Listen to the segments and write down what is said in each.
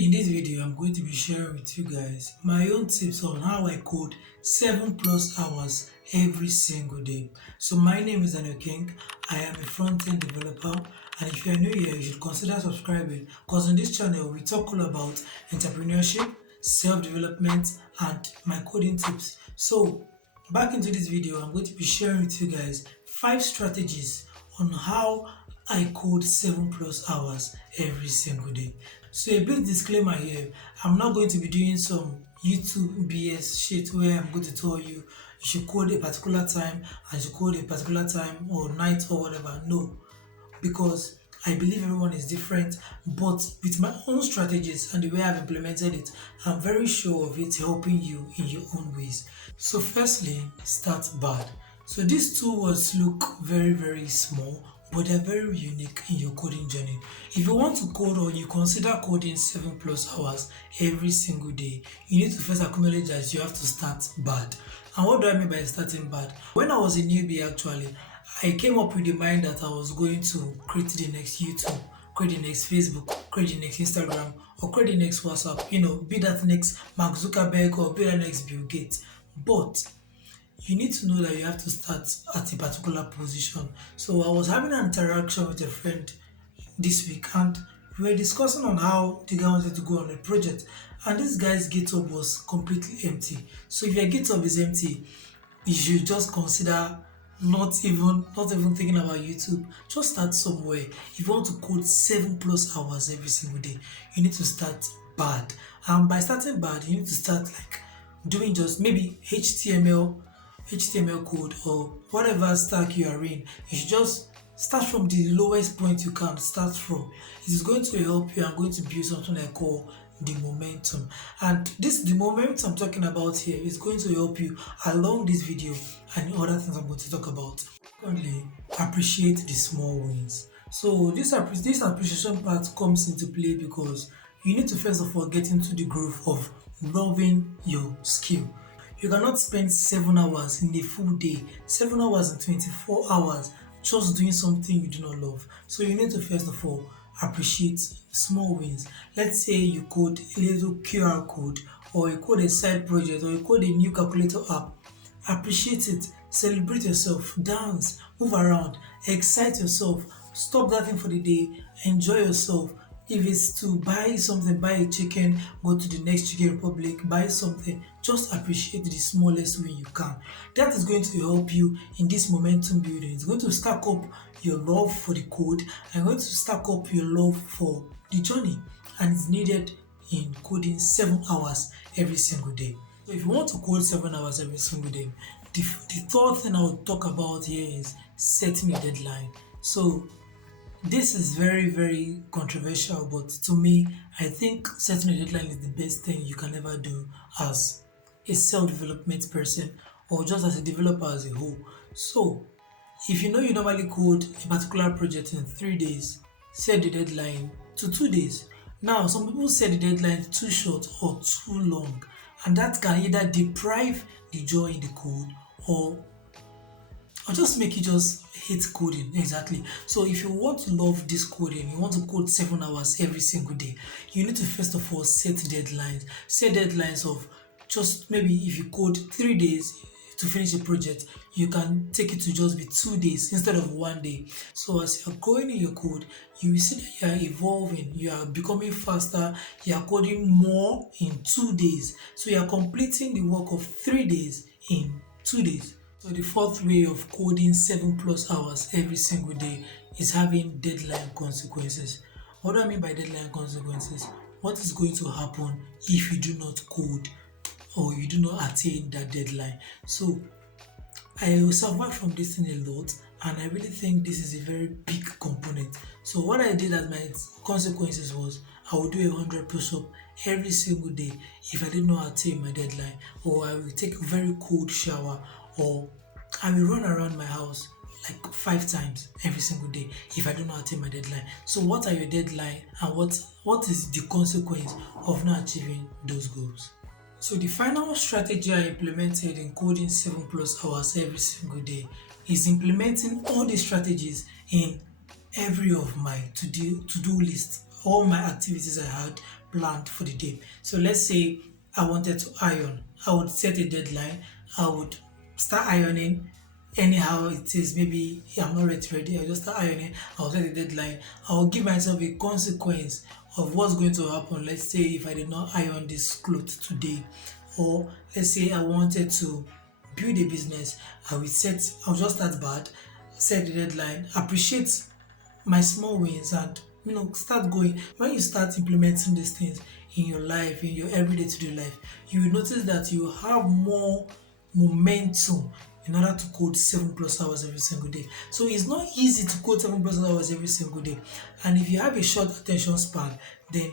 In this video, I'm going to be sharing with you guys my own tips on how I code 7 plus hours every single day. So my name is Daniel King. I am a front-end developer, and if you are new here, you should consider subscribing because on this channel we talk all about entrepreneurship, self-development, and my coding tips. So back into this video, I'm going to be sharing with you guys 5 strategies on how I code 7 plus hours every single day. So a big disclaimer here, I'm not going to be doing some YouTube BS shit where I'm going to tell you should code a particular time and you should code a particular time or night or whatever. No, because I believe everyone is different, but with my own strategies and the way I've implemented it, I'm very sure of it helping you in your own ways. So firstly, start bad. So these two words look very small, but they're very unique in your coding journey. If you want to code or you consider coding 7 plus hours every single day, you need to first acknowledge that you have to start bad. And what do I mean by starting bad? When I was a newbie actually, I came up with the mind that I was going to create the next YouTube, create the next Facebook, create the next Instagram, or create the next WhatsApp, be that next Mark Zuckerberg or be that next Bill Gates. But you need to know that you have to start at a particular position. So I was having an interaction with a friend this week and we were discussing on how the guy wanted to go on a project and this guy's GitHub was completely empty. So if your GitHub is empty, you should just consider not even thinking about YouTube. Just start somewhere. If you want to code 7 plus hours every single day, you need to start bad. And by starting bad, you need to start like doing just maybe HTML code or whatever stack you are in. You should just start from the lowest point you can start from. It is going to help you and going to build something I call the momentum. And the momentum I'm talking about here is going to help you along this video and other things I'm going to talk about. Secondly, appreciate the small wins. So this appreciation part comes into play because you need to first of all get into the groove of loving your skill. You cannot spend 7 hours in a full day, 7 hours and 24 hours just doing something you do not love. So you need to first of all appreciate small wins. Let's say you code a little QR code or you code a side project or you code a new calculator app. Appreciate it, celebrate yourself, dance, move around, excite yourself, stop that thing for the day, enjoy yourself. If it's to buy something, buy a chicken, go to the next Chicken Republic, buy something, just appreciate the smallest win you can. That is going to help you in this momentum building. It's going to stack up your love for the code and going to stack up your love for the journey. And it's needed in coding 7 hours every single day. So if you want to code 7 hours every single day, the third thing I would talk about here is setting a deadline. So this is very controversial, but to me, I think setting a deadline is the best thing you can ever do as a self-development person or just as a developer as a whole. So, if you know you normally code a particular project in 3 days, set the deadline to 2 days. Now, some people set the deadline too short or too long, and that can either deprive the joy in the code or just make you just hate coding. Exactly. So if you want to love this coding, you want to code 7 hours every single day, you need to first of all set deadlines. Set deadlines of just maybe if you code 3 days to finish a project, you can take it to just be 2 days instead of 1 day. So as you're going in your code, you will see that you are evolving, you are becoming faster, you are coding more in 2 days. So you are completing the work of 3 days in 2 days. So the fourth way of coding 7 plus hours every single day is having deadline consequences. What do I mean by deadline consequences? What is going to happen if you do not code or you do not attain that deadline? So I suffered from this thing a lot and I really think this is a very big component. So what I did as my consequences was I would do 100 push-ups every single day if I did not attain my deadline, or I will take a very cold shower, or I will run around my house like 5 times every single day if I do not attain my deadline. So what are your deadline and what is the consequence of not achieving those goals? So the final strategy I implemented in coding 7 plus hours every single day is implementing all the strategies in every of my to-do list, all my activities I had planned for the day. So let's say I wanted to iron, I would set a deadline. I would start ironing anyhow it is. Maybe I'm not yet ready, I'll just start ironing. I'll set a deadline. I'll give myself a consequence of what's going to happen. Let's say if I did not iron this clothes today, or let's say I wanted to build a business, I'll just start bad, set the deadline, appreciate my small wins, and start going. When you start implementing these things in your life, in your everyday to day life, you will notice that you have more momentum in order to code 7 plus hours every single day. So it's not easy to code 7 plus hours every single day. And if you have a short attention span, then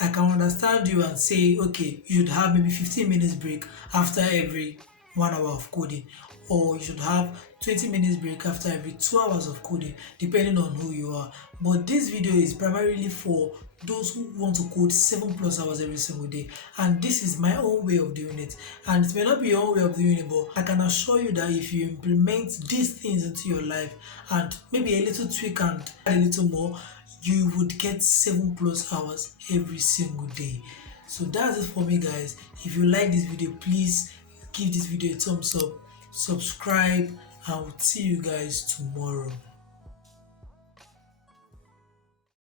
I can understand you and say, okay, you should have maybe 15 minutes break after every 1 hour of coding, or you should have 20 minutes break after every 2 hours of coding, depending on who you are. But this video is primarily for those who want to code 7 plus hours every single day, and this is my own way of doing it. And it may not be your own way of doing it, but I can assure you that if you implement these things into your life and maybe a little tweak and add a little more, you would get 7 plus hours every single day. So that's it for me, guys. If you like this video, please give this video a thumbs up, subscribe, and I will see you guys tomorrow.